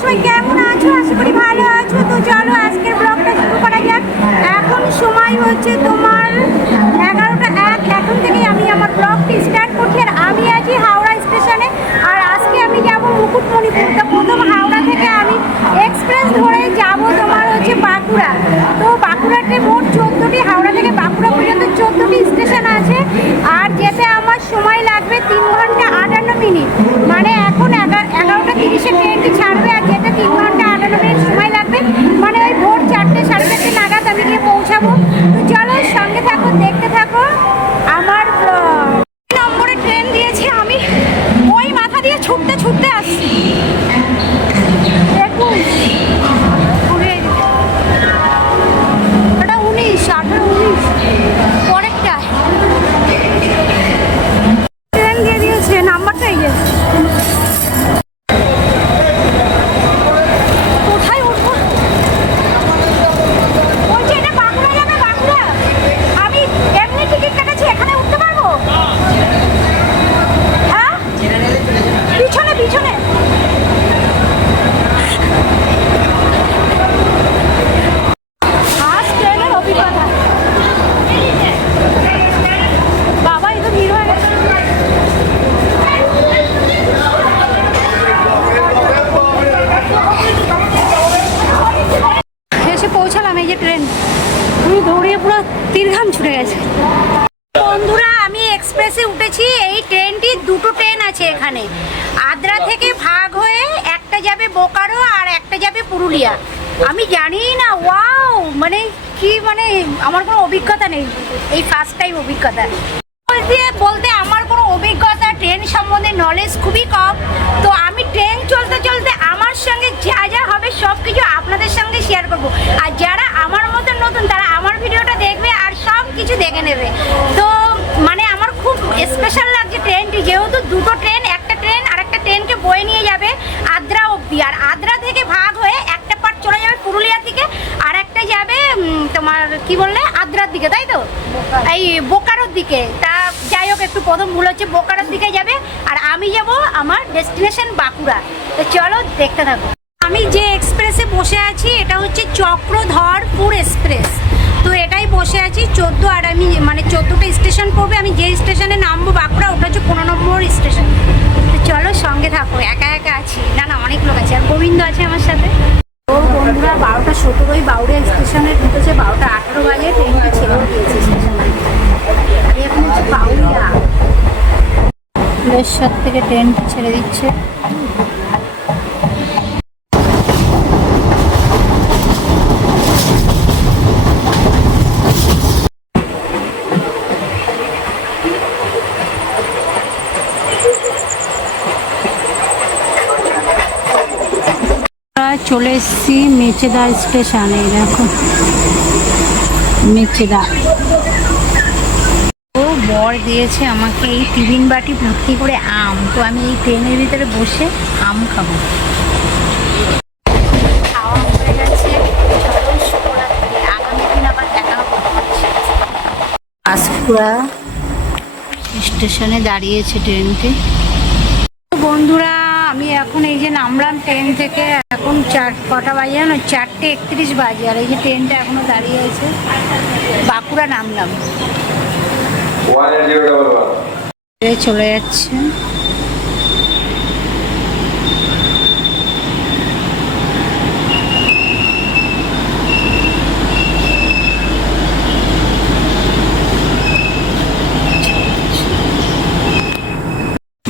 সবাই কেমন আছো? আশা করি ভালো আছো। তো চলো আজকের ব্লগটা শুরু করা যাক। এখন সময় হচ্ছে তোমার 11টা 1। এখন থেকেই আমি আমার ব্লগটি স্টার্ট করছি। আর আমি আছি হাওড়া স্টেশনে। আর আজকে আমি যাব মুকুটমণিপুর। তো প্রথম হাওড়া থেকে আমি এক্সপ্রেস ধরে যাব তোমার হচ্ছে বাঁকুড়া। তো বাঁকুড়াতে মোট 14টি, হাওড়া থেকে বাঁকুড়া পর্যন্ত 14টি স্টেশন আছে। আর যেতে আমার সময় লাগবে 3 ঘন্টা 58 মিনিট। মানে এখন 11টা 30-এ ট্রেনটি ছাড়বে আর যেতে 3 ঘন্টা 58 মিনিট সময় লাগবে। মানে ওই ভোর 4টে 4:30 নাগাদ আমি গিয়ে পৌঁছাবো। তো চলো সঙ্গে থাকো, দেখতে থাকো আমার নম্বরে ট্রেন দিয়েছি। আমি ওই মাথা দিয়ে ছুটতে ছুটতে আসছি। 21 ওটা 19 18 19 পরেরটা ট্রেন দিয়ে দিয়েছে। নাম্বারটা এই যে কোথায় উঠবো? বলছি এটা বাঁকুড়া যাবে, বাঁকুড়া। আমি এমনি টিকিট কাটাচ্ছি, এখানে উঠতে পারবো? হ্যাঁ পিছনে পিছনে। ফার্স্ট ট্রেনের অভিজ্ঞতা। বাবা এই তো ভিড় হয়ে গেছে। এসে পৌঁছালাম, এই যে ট্রেন। আমি দৌড়িয়ে পুরো তীরঘাম ছুটে গেছে। বন্ধুরা আমি এক্সপ্রেসে উঠেছি। এই ট্রেনটি দুটো ট্রেন আছে এখানে। আদ্রা থেকে ভাগ হয়ে একটা যাবে বোকারো আর একটা যাবে পুরুলিয়া। আমি জানি না, ওয়াও মানে কি, মানে আমার কোনো অভিজ্ঞতা নেই, এই ফার্স্ট টাইম অভিজ্ঞতা। বলতে আমার কোনো অভিজ্ঞতা ট্রেন সম্বন্ধে নলেজ খুবই কম। তো আমি ট্রেন চলতে চলতে আমার সঙ্গে যা যা হবে সব কিছু আপনাদের সঙ্গে শেয়ার করব। আর যারা আমার মতো নতুন তারা আমার ভিডিওটা দেখবে আর সব কিছু দেখে নেবে। তো মানে আমার খুব স্পেশাল লাগছে ট্রেনটি, যেহেতু দুটো ট্রেন, একটা ট্রেন আর একটা ট্রেনকে বয়ে নিয়ে যাবে আদ্রা অব্দি। আর আদ্রা থেকে ভাগ হয়ে একটা পার্ট চলে যাবে পুরুলিয়ার দিকে আর একটা যাবে তোমার কি বললে আদ্রার দিকে, তাই তো? এই বোকারোর দিকে। তা যাই হোক, একটু প্রথম ভুল হচ্ছে, বোকারোর দিকে যাবে আর আমি যাব আমার ডেস্টিনেশন বাঁকুড়া। তো চলো দেখতে থাকো। আমি যে এক্সপ্রেসে বসে আছি এটা হচ্ছে চক্রধরপুর এক্সপ্রেস। তো এটাই বসে আছি 14। আর আমি মানে 14টা স্টেশন পড়বে। আমি যে স্টেশনে নামবো বাঁকুড়া, ওটা হচ্ছে 15 নম্বর স্টেশন। তো চলো সঙ্গে থাকো। একা একা আছি না, না অনেক লোক আছে। আর গোবিন্দ আছে আমার সাথে। তো বন্ধুরা 12:17 বাউরিয়া স্টেশনে ঢুকেছে। 12:18 বাজে ট্রেনটি ছেড়ে দিয়েছে স্টেশনে। এখন হচ্ছে বাউরিয়া ফুলেশ্বর থেকে ট্রেনটি ছেড়ে দিচ্ছে। চলে এসেছি মেচেদা স্টেশনে। দেখো মেচেদা। ও বর দিয়েছে আমাকে এই টিফিন বাটি ভর্তি করে আম। তো আমি এই ট্রেনের ভিতরে বসে আম খাবো। খাওয়া হয়ে গেছে। আগামী দিন আবার দেখা হবে। আজকুড়া স্টেশনে দাঁড়িয়েছে ট্রেনটি। বন্ধুরা আমি এখন এই যে নামলাম ট্রেন থেকে। এখন কটা বাজে জানো? 4:31 বাজে। আর এই যে ট্রেনটা এখনো দাঁড়িয়ে আছে। বাঁকুড়া নামলাম, চলে যাচ্ছে।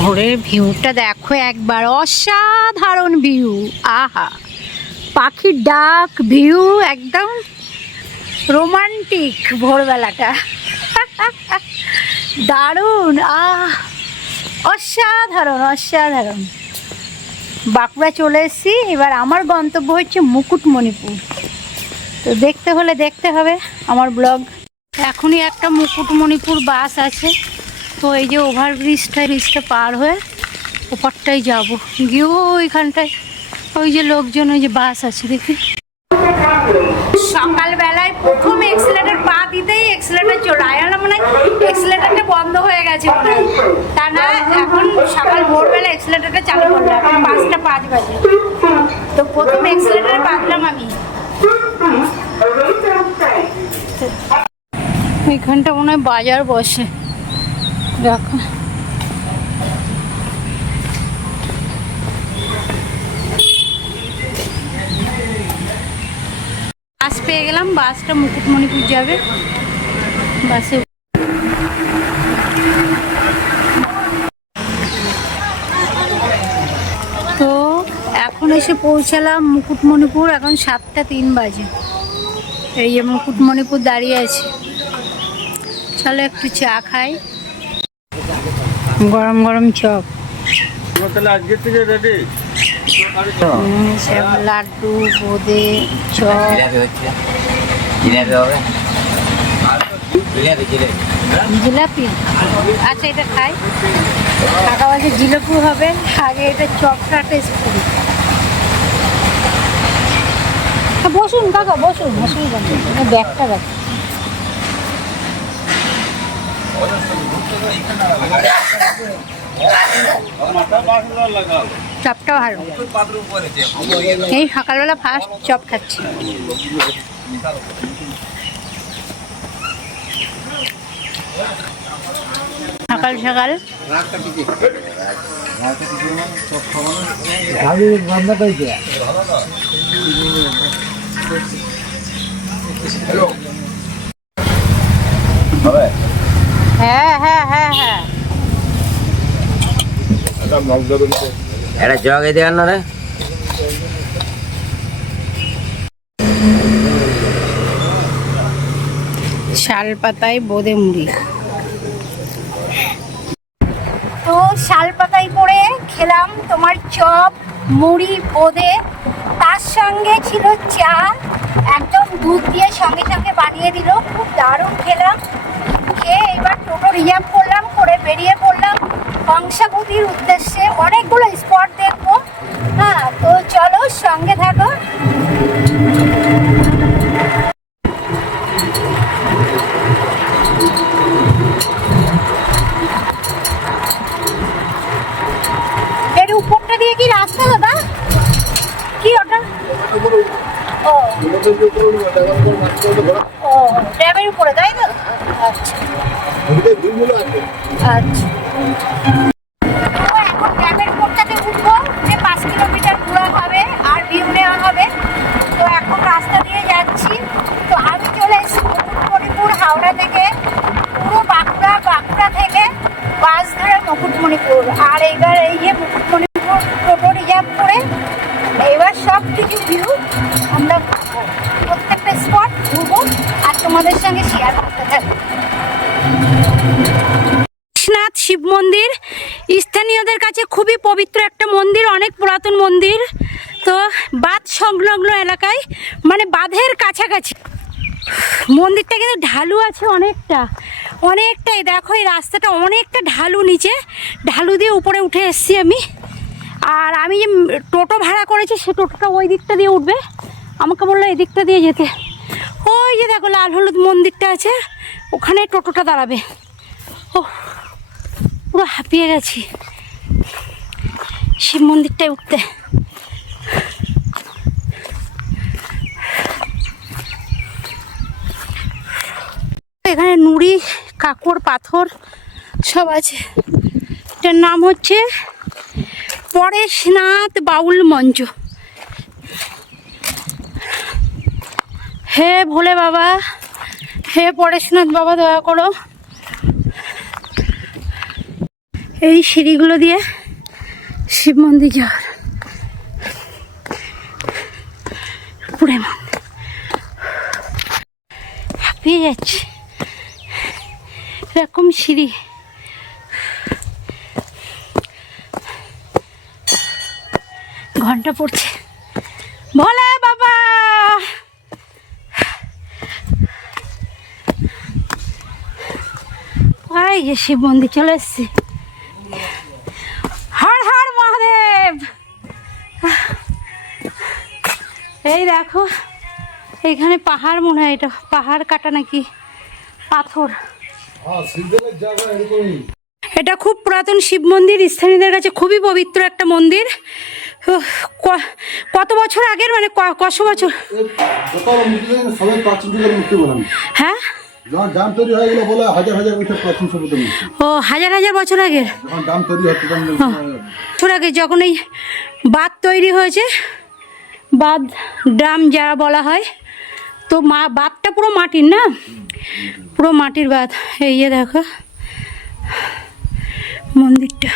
ভোরের ভিউটা দেখো একবার, অসাধারণ ভিউ। আহা, পাখির ডাক, ভিউ একদম রোমান্টিক। ভোরবেলাটা দারুণ। অসাধারণ অসাধারণ। বাঁকুড়া চলে এসেছি। এবার আমার গন্তব্য হচ্ছে মুকুটমণিপুর। তো দেখতে হলে দেখতে হবে আমার ব্লগ। এখনই একটা মুকুটমণিপুর বাস আছে। তো এই যে ব্রিজটা পার হয়ে ওপারটাই যাবো। গিয়েও ওইখানটায় ওই যে লোকজন, ওই যে বাস আছে দেখি। সকালবেলায় প্রথম এক্সিলেটার পা দিতেই এক্সিলেটার চলে আয়ালা, মানে এক্সিলেটারটা বন্ধ হয়ে গেছে তা না। এখন সকাল ভোরবেলা এক্সিলেটারটা চালু করলাম। 5টা 5 বাজে। তো প্রথম এক্সিলেটারে বাঁধলাম আমি। এখানটা মনে হয় বাজার বসে, দেখো। বাস পেয়ে গেলাম, বাসটা মুকুটমণিপুর যাবে। বাসে তো এখন এসে পৌঁছালাম মুকুটমণিপুর। এখন 7টা 3 বাজে। এই যে মুকুটমণিপুর দাঁড়িয়ে আছে। চলো একটু চা খাই, গরম গরম চপ, লাড্ডু, বোঁদে, চপ, জিলাপি। আচ্ছা এটা খাই, টাকা বাজে জিলাপি হবে। আগে এটা চপটা টেস্ট করি। বসুন কাকা, বসুন, অসুবিধা নেই, ব্যাগটা রাখ। চপটা ভালো। এই সকালবেলা ফার্স্ট চপ খাচ্ছি। সকাল সকাল হ্যাঁ হ্যাঁ হ্যাঁ হ্যাঁ এটা জগ এই দেখান না রে। শাল পাতায় বোঁদে মুড়ি। তো শাল পাতায় করে খেলাম তোমার চপ, মুড়ি, বোঁদে। তার সঙ্গে ছিল চা, একদম দুধ দিয়ে সঙ্গে সঙ্গে বানিয়ে দিল। খুব দারুণ খেলাম। খেয়ে এবার টোটো রিজার্ভ করলাম, করে বেরিয়ে পড়লাম কংসাবতীর উদ্দেশ্যে। অনেকগুলো স্পট দেখবো। হ্যাঁ, তো চলো সঙ্গে থাকো। এর উপরটা দিয়ে কি রাস্তা দাদা? কি ওটা? ও ও ড্যামের উপরে, তাই তো? আচ্ছা আচ্ছা। তো এখন ড্যামের উপরটাতে উঠবো, যে 5 কিলোমিটার ঘোরা হবে আর ভিউ নেওয়া হবে। তো এখন রাস্তা দিয়ে যাচ্ছি। তো আমি চলে এসেছি মুকুটমণিপুর হাওড়া থেকে। পুরো বাঁকুড়া, বাঁকুড়া থেকে বাস ধরে মুকুটমণিপুর। আর এবার এই যে মুকুটমণিপুর টোটো রিজার্ভ করে এবার সব কিছু ভিউ আমরা প্রত্যেকটা স্পট ঘুরবো আর তোমাদের সঙ্গে শেয়ার করতে থাকবো। বিশ্বনাথ শিব মন্দির স্থানীয়দের কাছে খুবই পবিত্র একটা মন্দির, অনেক পুরাতন মন্দির। তো বাঁধ সংলগ্ন এলাকায়, মানে বাঁধের কাছাকাছি মন্দিরটা, কিন্তু ঢালু আছে অনেকটাই। দেখো এই রাস্তাটা অনেকটা ঢালু, নিচে ঢালু দিয়ে উপরে উঠে এসেছি আমি। আর আমি যে টোটো ভাড়া করেছি সে টোটোটা ওই দিকটা দিয়ে উঠবে, আমাকে বললো এই দিকটা দিয়ে যেতে। ওই যে দেখো লাল হলুদ মন্দিরটা আছে, ওখানে টোটোটা দাঁড়াবে। ও পুরো হাঁপিয়ে গেছি শিব মন্দিরটায় উঠতে। এখানে নুড়ি, কাঁকড়, পাথর সব আছে। এটার নাম হচ্ছে পরেশনাথ বাউল মঞ্চ। হে ভোলে বাবা, হে পরেশনাথ বাবা, দয়া করো। এই সিঁড়িগুলো দিয়ে শিব মন্দির যাওয়ার, পুরে মন্দির। হাঁপিয়ে যাচ্ছে এরকম সিঁড়ি। ঘন্টা পড়ছে। ভোলে বাবা, এই যে শিব মন্দির চলে এসছি। হর হর মহাদেব। এই দেখো এখানে পাহাড়, মনে হয় এটা পাহাড় কাটা নাকি পাথর। এটা খুব পুরাতন শিব মন্দির, স্থানীয়দের কাছে খুবই পবিত্র একটা মন্দির। কত বছর আগের মানে কশো বছর? সবাই প্রাচীন যুগের মূর্তি বলেন। হ্যাঁ, যখন ডাম তৈরি হয়ে গেলো বলে হাজার হাজার বছর প্রাচীন সভ্যতার মূর্তি। ও হাজার হাজার বছর আগের। যখন ডাম তৈরি হচ্ছে বছর আগে যখন এই বাঁধ তৈরি হয়েছে, বাঁধ ড্রাম যারা বলা হয়, তো বাঁধটা পুরো মাটির না, পুরো মাটির বাঁধ। এই যে দেখো মন্দিরটা।